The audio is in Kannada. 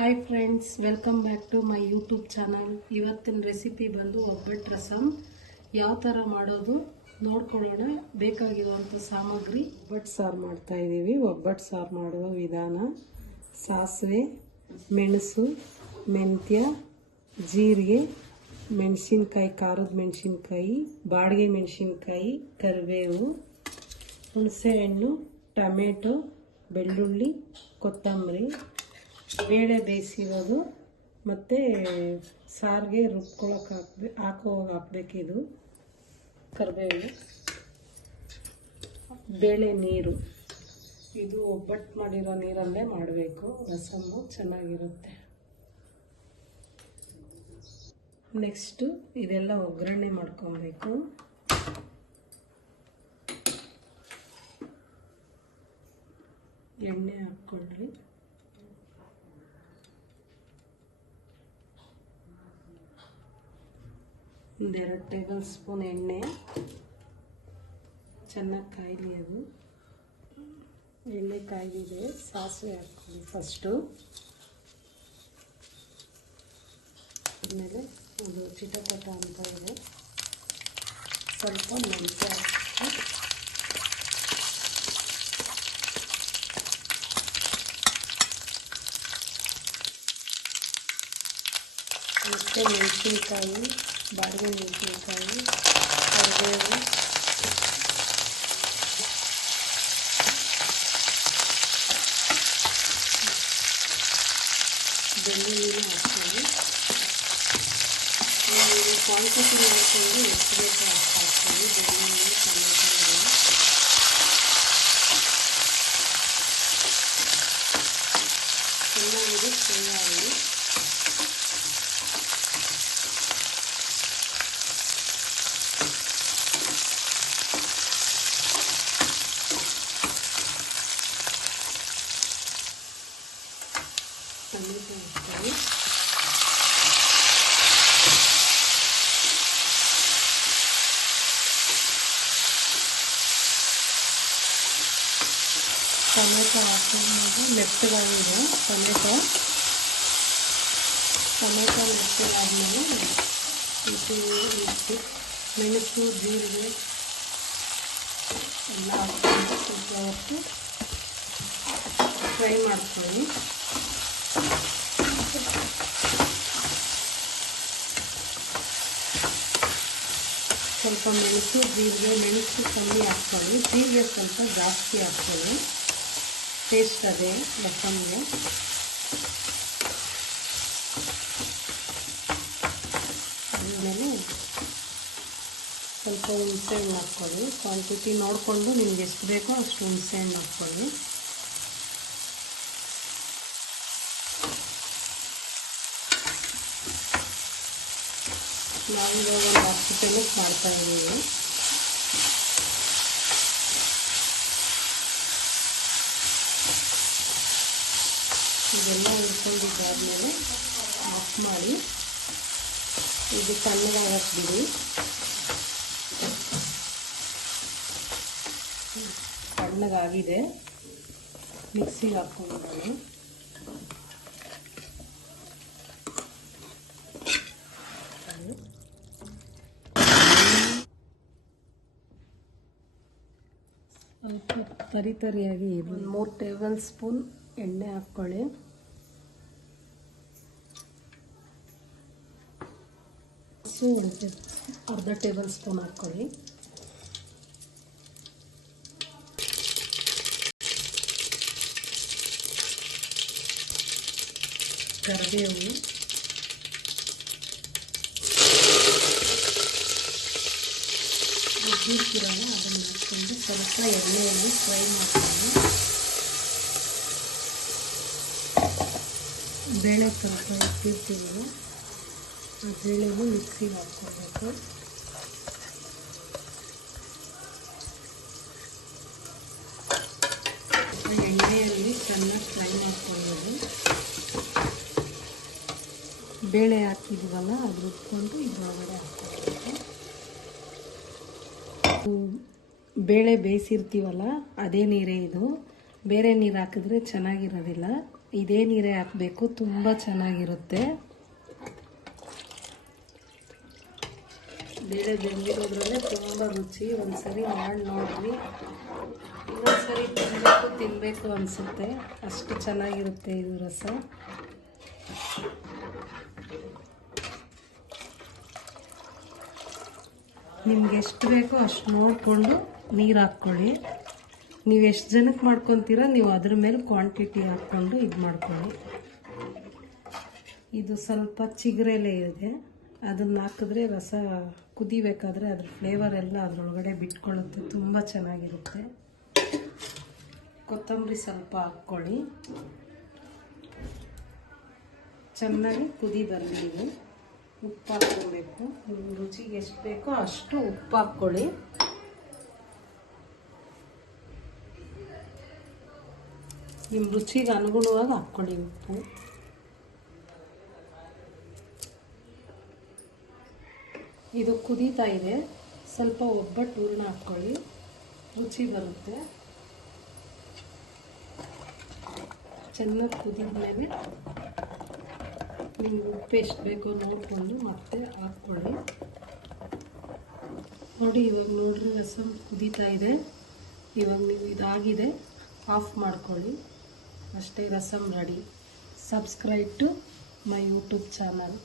Hi friends, welcome back to my YouTube channel. ಇವತ್ತಿನ ರೆಸಿಪಿ ಬಂದು ಒಬ್ಬಟ್ಟು ರಸಮ್. ಯಾವ ಥರ ಮಾಡೋದು ನೋಡ್ಕೊಳ್ಳೋಣ. ಬೇಕಾಗಿರುವಂಥ ಸಾಮಗ್ರಿ: ಒಬ್ಬಟ್ಟು ಸಾರು ಮಾಡ್ತಾಯಿದ್ದೀವಿ. ಒಬ್ಬಟ್ಟು ಸಾರು ಮಾಡುವ ವಿಧಾನ: ಸಾಸಿವೆ, ಮೆಣಸು, ಮೆಂತ್ಯ, ಜೀರಿಗೆ, ಮೆಣಸಿನ್ಕಾಯಿ, ಖಾರದ ಮೆಣಸಿನ್ಕಾಯಿ, ಬಾಡಿಗೆ ಮೆಣಸಿನ್ಕಾಯಿ, ಕರಿಬೇವು, ಹುಣಸೆಹಣ್ಣು, ಟೊಮೆಟೊ, ಬೆಳ್ಳುಳ್ಳಿ, ಕೊತ್ತಂಬರಿ, ಬೇಳೆ ಬೇಯಿಸಿರೋದು ಮತ್ತು ಸಾರಿಗೆ ರುಬ್ಕೊಳ್ಳೋಕೆ ಹಾಕಬೇಕಿದು ಕರಿಬೇವು, ಬೇಳೆ ನೀರು. ಇದು ಒಬ್ಬಟ್ಟು ಮಾಡಿರೋ ನೀರಲ್ಲೇ ಮಾಡಬೇಕು. ರಸಮ್ಮು ಚೆನ್ನಾಗಿರುತ್ತೆ. ನೆಕ್ಸ್ಟು ಇದೆಲ್ಲ ಒಗ್ಗರಣೆ ಮಾಡ್ಕೊಬೇಕು. ಎಣ್ಣೆ ಹಾಕ್ಕೊಳ್ರಿ. ಒಂದೆರಡು ಟೇಬಲ್ ಸ್ಪೂನ್ ಎಣ್ಣೆ ಚೆನ್ನಾಗಿ ಕಾಯಲಿ. ಅದು ಎಣ್ಣೆ ಕಾಯ್ದಿದೆ. ಸಾಸಿವೆ ಹಾಕ್ಕೊಳ್ಳಿ ಫಸ್ಟು. ಆಮೇಲೆ ಅದು ಚಿಟಪಟ ಅಂತ ಇದೆ. ಸ್ವಲ್ಪ ಮೆಣಸು ಹಾಕಿ, ಮತ್ತು ಮೆಣಸಿನ್ಕಾಯಿ, ಬಾಡಿಗೆ ಮೆಣಸಿನ್ಕಾಯಿ, ಕರಿಬೇವು, ಬೆಳ್ಳುಳ್ಳಿ ಹಾಕ್ತೀವಿ. ನೀವು ಕ್ವಾಂಟಿಟಿ ಮಾಡಿಕೊಂಡು ಎಷ್ಟು ಬೇಕು ಅಷ್ಟು ಹಾಕ್ತೀವಿ. ಬೆಳ್ಳುಳ್ಳಿ, ಟೊಮೆಟೊ ಚೆನ್ನಾಗಿದೆ. ಶೇಂಗಾಯಿ ಟೊಮೆಟೊ ಹಾಕ್ತೀವಿ. ಟೊಮೆಟೊ ಹಾಕಿದ್ಮೇಲೆ ಮೆತ್ತಗಾಗಿದೆ. ಟೊಮೆಟೊ ಮೆತ್ತಗಾದ್ಮೇಲೆ ಇದು ಮೆಣಸು, ಜೀರಿಗೆ ಎಲ್ಲ ಹಾಕ್ಕೊಂಡು ಸ್ವಲ್ಪ ಹೊತ್ತು ಫ್ರೈ ಮಾಡ್ಕೊಳ್ಳಿ. ಸ್ವಲ್ಪ ಮೆಣಸು, ಜೀರಿಗೆ, ಮೆಣಸು ಕಮ್ಮಿ ಹಾಕ್ಕೊಳ್ಳಿ, ಜೀರಿಗೆ ಸ್ವಲ್ಪ ಜಾಸ್ತಿ ಹಾಕ್ಕೊಳ್ಳಿ. ಟೇಸ್ಟ್ ಅದೇ ರಸಮ್ಗೆ. ಆಮೇಲೆ ಸ್ವಲ್ಪ ಹುಣಸೆಹಣ್ಣು ಹಾಕ್ಕೊಳ್ಳಿ. ಕ್ವಾಂಟಿಟಿ ನೋಡಿಕೊಂಡು ನಿಮ್ಗೆ ಎಷ್ಟು ಬೇಕೋ ಅಷ್ಟು ಹುಣಸೆಹಣ್ಣು ಹಾಕ್ಕೊಳ್ಳಿ. ನಾವಿವಾಗ ಒಂದು 10 ಜನಕ್ಕೆ ಮಾಡ್ತಾಯಿದ್ದೀವಿ. ಇದೆಲ್ಲ ಹುರ್ಕೊಂಡಿದ್ದಾದ್ಮೇಲೆ ಆಫ್ ಮಾಡಿ ಇದು ತಣ್ಣಗಾಗಕ್ಕೆ ಬಿಡಿ. ತಣ್ಣಗಾಗಿದೆ. ಮಿಕ್ಸಿಗೆ ಹಾಕ್ಕೊಂಡು ಸ್ವಲ್ಪ ತರಿಯಾಗಿ ಒಂದು 3 ಟೇಬಲ್ ಸ್ಪೂನ್ ಎಣ್ಣೆ ಹಾಕ್ಕೊಳ್ಳಿ. ಅರ್ಧ ಟೇಬಲ್ ಸ್ಪೂನ್ ಹಾಕ್ಕೊಳ್ಳಿ. ಕರಿಬೇವು, ಹುರ್ಕಿರಲ್ಲ ಅದನ್ನು ಹಾಕ್ಕೊಂಡು ಸ್ವಲ್ಪ ಎಣ್ಣೆಯಲ್ಲಿ ಫ್ರೈ ಮಾಡ್ಕೊಂಡು ಬೇಳೆ ಸ್ವಲ್ಪ ಇಟ್ಟಿರ್ತೀವಿ. ಆ ಬೇಳೆಗೂ ಮಿಕ್ಸಿಗೆ ಹಾಕ್ಕೊಳ್ಬೇಕು. ಎಣ್ಣೆಯಲ್ಲಿ ಚೆನ್ನಾಗಿ ಫ್ರೈ ಮಾಡ್ಕೊಳ್ಳೋದು. ಬೇಳೆ ಹಾಕಿದ್ವಲ್ಲ ಅದು ರುಬ್ಕೊಂಡು ಇದರೊಳಗಡೆ ಹಾಕ್ಕೊಳ್ಬೇಕು. ಬೇಳೆ ಬೇಯಿಸಿರ್ತೀವಲ್ಲ ಅದೇ ನೀರೇ ಇದು. ಬೇರೆ ನೀರು ಹಾಕಿದ್ರೆ ಚೆನ್ನಾಗಿರೋದಿಲ್ಲ. ಇದೇ ನೀರೇ ಹಾಕಬೇಕು, ತುಂಬ ಚೆನ್ನಾಗಿರುತ್ತೆ. ಬೇಳೆ ಬೆಂದಿರೋದ್ರಲ್ಲೇ ತುಂಬ ರುಚಿ. ಒಂದ್ಸರಿ ಮಾಡಿ ನೋಡ್ರಿ, ಇನ್ನೊಂದ್ಸರಿ ತಿನ್ನಬೇಕು ಅನಿಸುತ್ತೆ, ಅಷ್ಟು ಚೆನ್ನಾಗಿರುತ್ತೆ ಇದು ರಸ. ನಿಮ್ಗೆ ಎಷ್ಟು ಬೇಕೋ ಅಷ್ಟು ನೋಡಿಕೊಂಡು ನೀರು ಹಾಕ್ಕೊಳ್ಳಿ. ನೀವು ಎಷ್ಟು ಜನಕ್ಕೆ ಮಾಡ್ಕೊತೀರ ನೀವು ಅದ್ರ ಮೇಲೆ ಕ್ವಾಂಟಿಟಿ ಹಾಕ್ಕೊಂಡು ಇದು ಮಾಡ್ಕೊಳ್ಳಿ. ಇದು ಸ್ವಲ್ಪ ಚಿಗುರೆಲೆ ಇದೆ, ಅದನ್ನು ಹಾಕಿದ್ರೆ ರಸ ಕುದಿಬೇಕಾದ್ರೆ ಅದ್ರ ಫ್ಲೇವರ್ ಎಲ್ಲ ಅದರೊಳಗಡೆ ಬಿಟ್ಕೊಳ್ಳುತ್ತೆ, ತುಂಬ ಚೆನ್ನಾಗಿರುತ್ತೆ. ಕೊತ್ತಂಬರಿ ಸ್ವಲ್ಪ ಹಾಕ್ಕೊಳ್ಳಿ. ಚೆನ್ನಾಗಿ ಕುದಿ ಬರಲಿ. ಇದು ಉಪ್ಪು ಹಾಕ್ಕೊಬೇಕು, ನಿಮ್ಮ ರುಚಿಗೆ ಎಷ್ಟು ಬೇಕೋ ಅಷ್ಟು ಉಪ್ಪು ಹಾಕ್ಕೊಳ್ಳಿ. ನಿಮ್ಮ ರುಚಿಗೆ ಅನುಗುಣವಾಗಿ ಹಾಕ್ಕೊಳ್ಳಿ ಉಪ್ಪು. ಇದು ಕುದೀತಾ ಇದೆ, ಸ್ವಲ್ಪ ಒಬ್ಬಟ್ಟು ಹೂರಣ ಹಾಕ್ಕೊಳ್ಳಿ, ರುಚಿ ಬರುತ್ತೆ. ಚೆನ್ನಾಗಿ ಕುದಿದ ಮೇಲೆ ನಿಮ್ಗೆ ಉಪ್ಪು ಎಷ್ಟು ಬೇಕೋ ನೋಡಿಕೊಂಡು ಮತ್ತೆ ಹಾಕ್ಕೊಳ್ಳಿ. ನೋಡಿ, ಇವಾಗ ನೋಡ್ರಿ ರಸಮ್ ಕುದೀತಾ ಇದೆ. ಇವಾಗ ನೀವು ಇದಾಗಿದೆ ಆಫ್ ಮಾಡ್ಕೊಳ್ಳಿ, ಅಷ್ಟೇ. Rasam ready. Subscribe to my YouTube channel.